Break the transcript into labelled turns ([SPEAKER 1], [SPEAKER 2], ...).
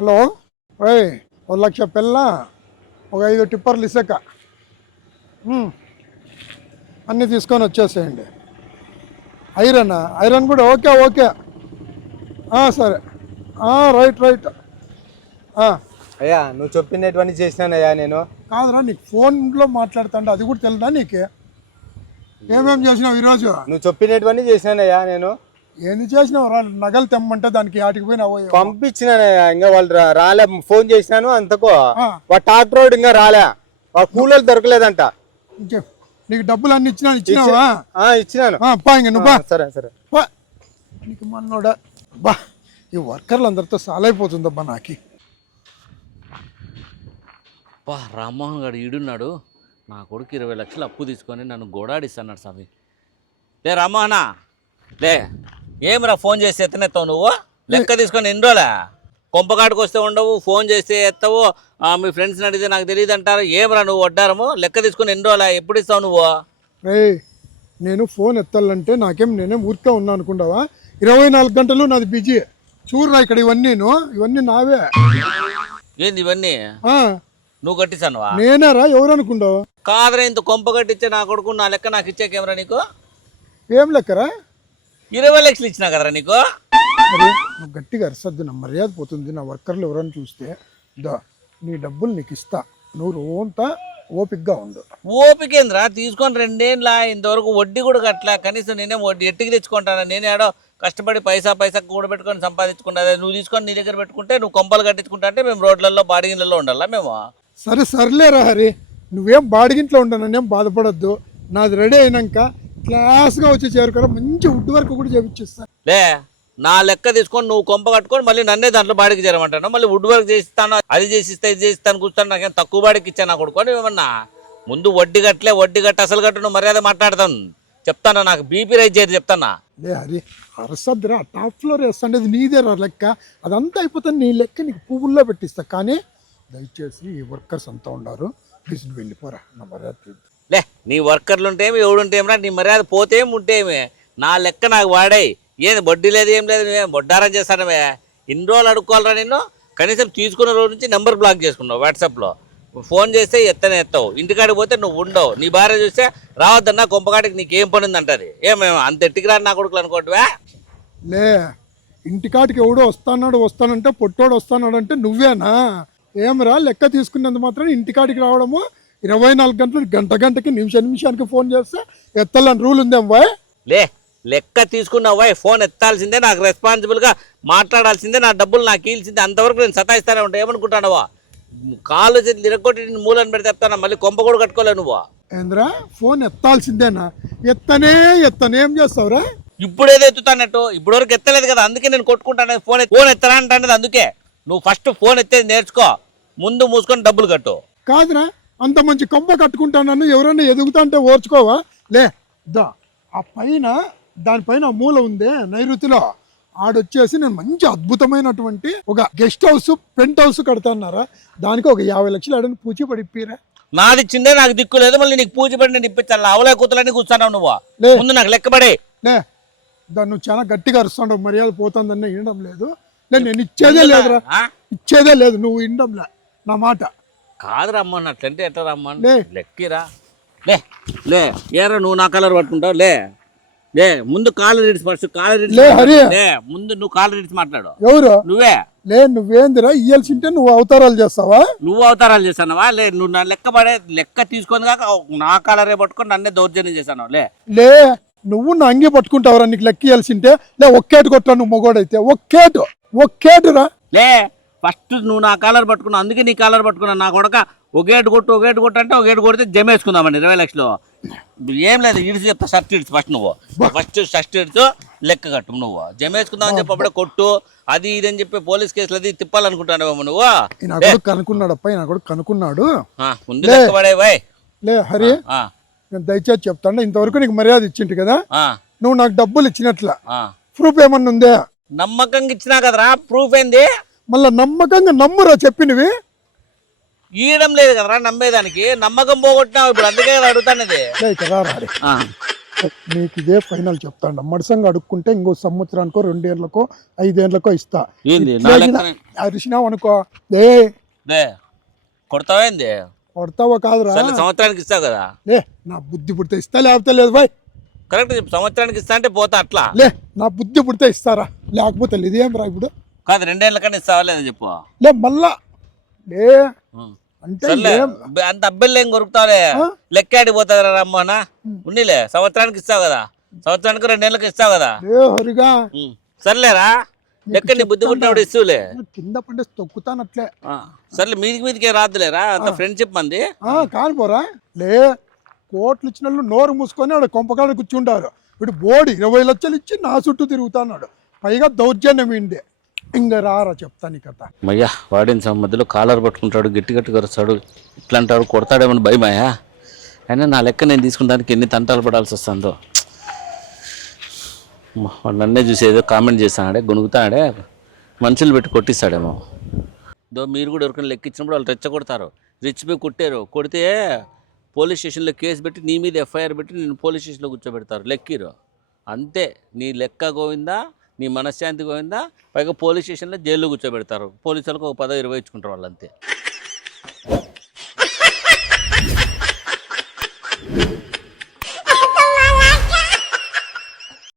[SPEAKER 1] Hello? ఓయ్ ఒక లక్ష పిల్ల ఒక ఐదు టిప్పర్లు ఇసాక. అన్నీ తీసుకొని వచ్చేసేయండి. ఐరన్ ఐరన్ కూడా ఓకే ఓకే. సరే. Right right.
[SPEAKER 2] అయ్యా నువ్వు చెప్పినటువంటి చేసినానయ్యా నేను.
[SPEAKER 1] కాదురా నీకు ఫోన్లో మాట్లాడుతుంటే అది కూడా తెలుదా నీకు? ఏమేం చేసినావు ఈరోజు?
[SPEAKER 2] నువ్వు చెప్పినటువంటి చేసినానయ్యా నేను.
[SPEAKER 1] ఏంది చేసినావు? రా నగలు తెమ్మంటే దానికి ఆటికి పోయినావు
[SPEAKER 2] పంపించినానయ్యా ఇంకా వాళ్ళు రా- రాలే. ఫోన్ చేసినాను అంతకు
[SPEAKER 1] ఆ.
[SPEAKER 2] వాడు టాక్ రోడ్ ఇంకా రాలే. ఆ కూలోళ్ళు దొరకలేదంట.
[SPEAKER 1] ఇంకే నీకు డబ్బులు అన్ని ఇచ్చినా ఇచ్చినావా?
[SPEAKER 2] ఆ, ఇచ్చినాను.
[SPEAKER 1] ఆ, పా ఇంక నువ్వు పా.
[SPEAKER 2] ఆ, సరే సరే.
[SPEAKER 1] బా నీకు మన్నోడా. బా ఈ వర్కర్లు అందరితో సాలైపోతుందబ్బా నాకి.
[SPEAKER 3] అబ్బా రామ్మోహన్ గారు ఈడున్నాడు. నా కొడుకు ఇరవై లక్షలు అప్పు తీసుకొని నన్ను గోడాడిస్తున్నాడు స్వామి. లే రామ్మోహనా. లే. ఏమిరా ఫోన్ చేసి ఎత్తనెత్తావు నువ్వు? లెక్క తీసుకొని ఎన్ని రోజులా? కొంపకాడికి వస్తే ఉండవు ఫోన్ చేస్తే ఎత్తవు. ఆ, మీ ఫ్రెండ్స్ని అడిగితే నాకు తెలియదు అంటారు. ఏమిరా నువ్వు వడ్డారము? లెక్క తీసుకొని ఎన్ని రోజులా? ఎప్పుడు ఇస్తావు నువ్వు?
[SPEAKER 1] నేను ఫోన్ ఎత్తాలంటే నాకేం నేనేం ఊరికే ఉన్నా అనుకుంటావా? ఇరవై నాలుగు గంటలు నాది బిజీ. చూడరా ఇక్కడ ఇవన్నీను ఇవన్నీ నావే.
[SPEAKER 3] ఏంది ఇవన్నీ?
[SPEAKER 1] ఆ,
[SPEAKER 3] నువ్వు కట్టిస్తానువా?
[SPEAKER 1] నేనేరా ఎవరు అనుకుంటావు
[SPEAKER 3] కాదరా ఇంత కొంప కట్టించే నా కొడుకు నా లెక్క నాకు ఇచ్చే కెమెరా నీకు?
[SPEAKER 1] ఏం లెక్కరా?
[SPEAKER 3] ఇరవై లక్షలు ఇచ్చినా కదరా నీకు?
[SPEAKER 1] మరి నువ్వు గట్టిగా అరసద్దు. నా మర్యాద పోతుంది. నా వర్కర్లు ఎవరైనా చూస్తే దా నీ డబ్బులు నీకు ఇస్తా. నువ్వు రోజంతా ఓపిక్గా ఉండు.
[SPEAKER 3] ఓపికేంద్రా? తీసుకొని రెండేళ్ళ ఇంతవరకు వడ్డీ కూడా కట్టలే. కనీసం నేనేం వడ్డీ ఎట్టికి తెచ్చుకుంటాను? నేను ఏడో కష్టపడి పైసా పైసా కూడబెట్టుకొని సంపాదించుకుంటా నువ్వు తీసుకొని నీ దగ్గర పెట్టుకుంటే నువ్వు కొంపలు కట్టించుకుంటా అంటే మేము రోడ్లలో బాడిగిళ్ళలో ఉండాలా మేము?
[SPEAKER 1] సరే సర్లేరా హరి. నువ్వేం బాడిగింట్లో ఉండననేం బాధపడొద్దు. నాది రెడీ అయినాక క్లాస్గా వచ్చి చేరుకోరా మంచి వుడ్ వర్క్ కూడా చేపించిస్తా
[SPEAKER 3] లే నా లెక్క తీసుకొని నువ్వు కొంప కట్టుకొని మళ్ళీ నన్నే దాంట్లో బాడికి చేరమంటాను? మళ్ళీ వుడ్ వర్క్ చేసిస్తాను అది చేసిస్తా ఇది చేసిస్తాను కూర్చొని నాకేం తక్కువ బాడికి ఇచ్చాను నా కొడుకొని ఏమన్నా? ముందు వడ్డీ కట్టలే వడ్డీ కట్టి అసలు కట్టు నువ్వు మర్యాద మాట్లాడతాను. చెప్తాను నాకు? బీపీ రైజ్ చేయదు చెప్తానా?
[SPEAKER 1] లే హరి అరసద్దురా టాప్ ఫ్లోర్ వేస్తాండేది నీదేరా లెక్క. అదంతా అయిపోతే నీ లెక్క నీకు పువ్వుల్లో పెట్టిస్తా. కానీ దయచేసి ఈ వర్కర్స్ అంతా ఉన్నారు ప్లీజ్ వెళ్ళిపోరా. నా మర్యాద
[SPEAKER 3] లే నీ వర్కర్లు ఉంటేమి ఎవడుంటేమిరా నీ మర్యాద పోతేం ఉంటేమి నా లెక్క నాకు వాడాయి. ఏంది వడ్డీ లేదు ఏం లేదు నువ్వేం బొడ్డారం చేస్తానమే ఇన్ని రోజులు అడుక్కోవాలరా నిన్ను? కనీసం తీసుకున్న రోజు నుంచి నెంబర్ బ్లాక్ చేసుకున్నావు వాట్సాప్లో. ఫోన్ చేస్తే ఎత్తనే ఎత్తావు. ఇంటికాడికి పోతే నువ్వు ఉండవు. నీ భార్య చూస్తే రావద్దన్నా కొంపకాడికి నీకేం పని ఉంది అంటది ఏమేమో అంత ఎట్టికి రాని నా కొడుకులు అనుకోవట్వా
[SPEAKER 1] లే ఇంటికాటికి ఎవడో వస్తాన్నాడు వస్తానంటే పొట్టోడు వస్తానాడు అంటే నువ్వేనా? ఏమరా లెక్క తీసుకున్నంత మాత్రం ఇంటికాటికి రావడము? ఇరవై నాలుగు గంటలు గంట గంటకి నిమిష నిమిషానికి ఫోన్ చేస్తే ఎత్తాలని రూల్ ఉందేం బాయ్?
[SPEAKER 3] లే లెక్క తీసుకున్నావా ఫోన్ ఎత్తాల్సిందే నాకు రెస్పాన్సిబుల్గా మాట్లాడాల్సిందే నా డబ్బులు నాకు ఇల్సిందే అంతవరకు నేను సతాయిస్తానే ఉంటా. ఏమనుకుంటానవా? కాళ్ళు చేతులు ఇరగొట్టి నేను మూలని పెడితే చెప్తాను? మళ్ళీ కొంప కూడా కట్టుకోలేవు నువ్వు.
[SPEAKER 1] ఏంద్రా? ఫోన్ ఎత్తాల్సిందేనా? ఎత్తనే ఎత్తనే ఏం చేస్తావురా?
[SPEAKER 3] ఇప్పుడు ఏదో ఎత్తుతానట్టు. ఇప్పుడు వరకు ఎత్తలేదు కదా అందుకే నేను కొట్టుకుంటాను. ఫోన్ ఫోన్ ఎత్తరా అంటానేది అందుకే. నువ్వు ఫస్ట్ ఫోన్ ఎత్తేది నేర్చుకో. ముందు మూసుకొని డబ్బులు కట్టు.
[SPEAKER 1] కాదురా అంత మంచి కొంప కట్టుకుంటానన్ను ఎవరైనా ఎదుగుతా అంటే ఓర్చుకోవా? లే దా ఆ పైన దానిపైన మూల ఉందే నైరుతిలో. ఆడొచ్చేసి నేను మంచి అద్భుతమైనటువంటి ఒక గెస్ట్ హౌస్ పెంట్ హౌస్ కడతాన్నారా దానికి ఒక యాభై లక్షలు ఆడని పూచి పడిపోయిరా
[SPEAKER 3] నాది చిందే నాకు దిక్కు లేదు. మళ్ళీ నీకు పూజ పడి నేను ఇప్పించాలి అవలే కూతులని కూర్చున్నావు నువ్వు. ముందు నాకు లెక్కబడే
[SPEAKER 1] లే దాన్ని నువ్వు చాలా గట్టిగా అరుస్తాడు మర్యాద పోతుందన్న వినడం లేదు. లే నేను ఇచ్చేదే లేదురా? ఇచ్చేదే లేదు. నువ్వు వినడం లే నా మాట.
[SPEAKER 3] కాదు రమ్మని అట్లంటే ఎట్లా రమ్మని. లెక్కిరా. లే లే ఏరా నువ్వు నా కలర్ పట్టుకుంటావు? లే లే ముందు కాలర్ రీడ్స్ ఫస్ట్ కాలర్ రీడ్స్
[SPEAKER 1] లే, హరి.
[SPEAKER 3] లే ముందు నువ్వు కాలర్ రీడ్స్ మాట్లాడు.
[SPEAKER 1] ఎవరు?
[SPEAKER 3] నువ్వే.
[SPEAKER 1] లే నువ్వేందిరా? ఇయ్యాల్సింటే నువ్వు అవతారాలు చేస్తావా?
[SPEAKER 3] నువ్వు అవతారాలు చేస్తానవా? లే నువ్వు నా లెక్క పడే లెక్క తీసుకొని కాక నా కాలరే పట్టుకొని నన్నే దౌర్జన్యం చేశాను లే.
[SPEAKER 1] లే నువ్వు నా అంగి పట్టుకుంటావురా నీకు లెక్క ఇయ్యాల్సింటే లే ఒక్కేటు కొట్టా నువ్వు మొగోడైతే. ఒక్కేటు ఒక్కేటురా.
[SPEAKER 3] లే ఫస్ట్ నువ్వు నా కాలర్ పట్టుకున్నావు అందుకే నీ కాలర్ పట్టుకున్నా నా కొడక ఒకేటు కొట్టు ఒకేటు కొట్టు అంటే ఒకేటు కొడితే జమేసుకుందామండి ఇరవై లక్షలు. ఏం లేదు ఇడిచి చెప్తా షర్ట్ ఇడ్స్ ఫస్ట్ నువ్వు. ఫస్ట్ షర్ట్ ఇడ్స్ లెక్క కట్టు నువ్వు. జమేసుకుందామని చెప్పి అప్పుడే కొట్టు అది ఇది అని చెప్పి పోలీస్ కేసులు అది తిప్పాలనుకుంటానేమో నువ్వు.
[SPEAKER 1] కనుక్కున్నాడు నా కొడుకు కనుక్కున్నాడు.
[SPEAKER 3] ముందు
[SPEAKER 1] లే. హరి. నేను దయచేసి చెప్తాను ఇంతవరకు నీకు మర్యాద ఇచ్చింటి కదా? నువ్వు నాకు డబ్బులు ఇచ్చినట్ల. ప్రూఫ్ ఏమన్నా ఉందే?
[SPEAKER 3] నమ్మకంగా ఇచ్చినా కదరా ప్రూఫ్ ఏంది?
[SPEAKER 1] మళ్ళా నమ్మకంగా నమ్మురా చెప్పినవి.
[SPEAKER 3] ఈయడం లేదు కదరా నమ్మేదానికి. నమ్మకం పోగొట్టినావు ఇప్పుడు అందుకే కదా అడుగుతానది.
[SPEAKER 1] నీకు ఇదే ఫైనల్ చెప్తాను మడసంగా అడుక్కుంటే ఇంకో సంవత్సరానికో రెండేళ్ళకో ఐదేళ్ళకో ఇస్తా. అరిచినావు అనుకో. లే.
[SPEAKER 3] దే కొడతావేంది
[SPEAKER 1] కొడతావో కాదురా.
[SPEAKER 3] సరే సంవత్సరానికి ఇస్తావు కదా.
[SPEAKER 1] లే నా బుద్ధి పుడితే ఇస్తా లేకపోతే లేదు బాయ్.
[SPEAKER 3] కరెక్ట్ సంవత్సరానికి ఇస్తా అంటే పోతా అట్లా.
[SPEAKER 1] లే నా బుద్ధి పుడితే ఇస్తారా? లేకపోతే లేదు ఇదేం రా ఇప్పుడు?
[SPEAKER 3] కాదు రెండేళ్ళ కన్నా ఇస్తావా లేదా చెప్పు.
[SPEAKER 1] లే మళ్ళా. లే. అంటే
[SPEAKER 3] సర్లే
[SPEAKER 1] ఏం?
[SPEAKER 3] అంత అబ్బాయిలు ఏం కొరుకుతావులే?
[SPEAKER 1] ఆ?
[SPEAKER 3] లెక్క ఆడిపోతుంది రా రమ్మనా ఉన్నిలే సంవత్సరానికి ఇస్తావు కదా. సంవత్సరానికి రెండేళ్ళకి ఇస్తావు కదా.
[SPEAKER 1] లే హరిగా.
[SPEAKER 3] ఉం. సర్లేరా లెక్క నీ బుద్ధి పుట్టినప్పుడు ఇస్తువులే.
[SPEAKER 1] కింద పండే తొక్కుతానట్లే.
[SPEAKER 3] ఆ. సర్లే మీదికి మీదికే రాదులేరా అంత ఫ్రెండ్షిప్ మంది.
[SPEAKER 1] ఆ, కానిపోరా లే కోట్లు ఇచ్చిన వాళ్ళు నోరు మూసుకొని ఆడ కొంపకాడ కూర్చుంటారు. వీడు బోడి ఇరవై లక్షలు ఇచ్చి నా చుట్టూ తిరుగుతున్నాడు. పైగా దౌర్జన్యం ఇండే ఇంకా రారా చెప్తాను కథ.
[SPEAKER 3] మయ్యా వాడిన సమ మధ్యలో కాలర్ పట్టుకుంటాడు గట్టి గట్టి కరుస్తాడు ఇట్లా అంటాడు కొడతాడేమని భయమయ్యా అయినా నా లెక్క నేను తీసుకుంటానికి ఎన్ని తంటాలు పడాల్సి వస్తుందో. నన్నే చూసి ఏదో కామెంట్ చేస్తాడే గొనుగుతాడే మనుషులు పెట్టి కొట్టిస్తాడేమో. దో మీరు కూడా ఎవరికైనా లెక్కించినప్పుడు వాళ్ళు రెచ్చగొడతారు. రెచ్చిపోయి కొట్టారు. కొడితే పోలీస్ స్టేషన్లో కేసు పెట్టి నీ మీద ఎఫ్ఐఆర్ పెట్టి నేను పోలీస్ స్టేషన్లో కూర్చోబెడతారు. లెక్కిరు. అంతే. నీ లెక్క గోవిందా? నీ మనశ్శాంతి పోయిందా? పైగా పోలీస్ స్టేషన్లో జైల్లో కూర్చోబెడతారు. పోలీసులకు ఒక పదో ఇరవై ఇచ్చుకుంటారు వాళ్ళు అంతే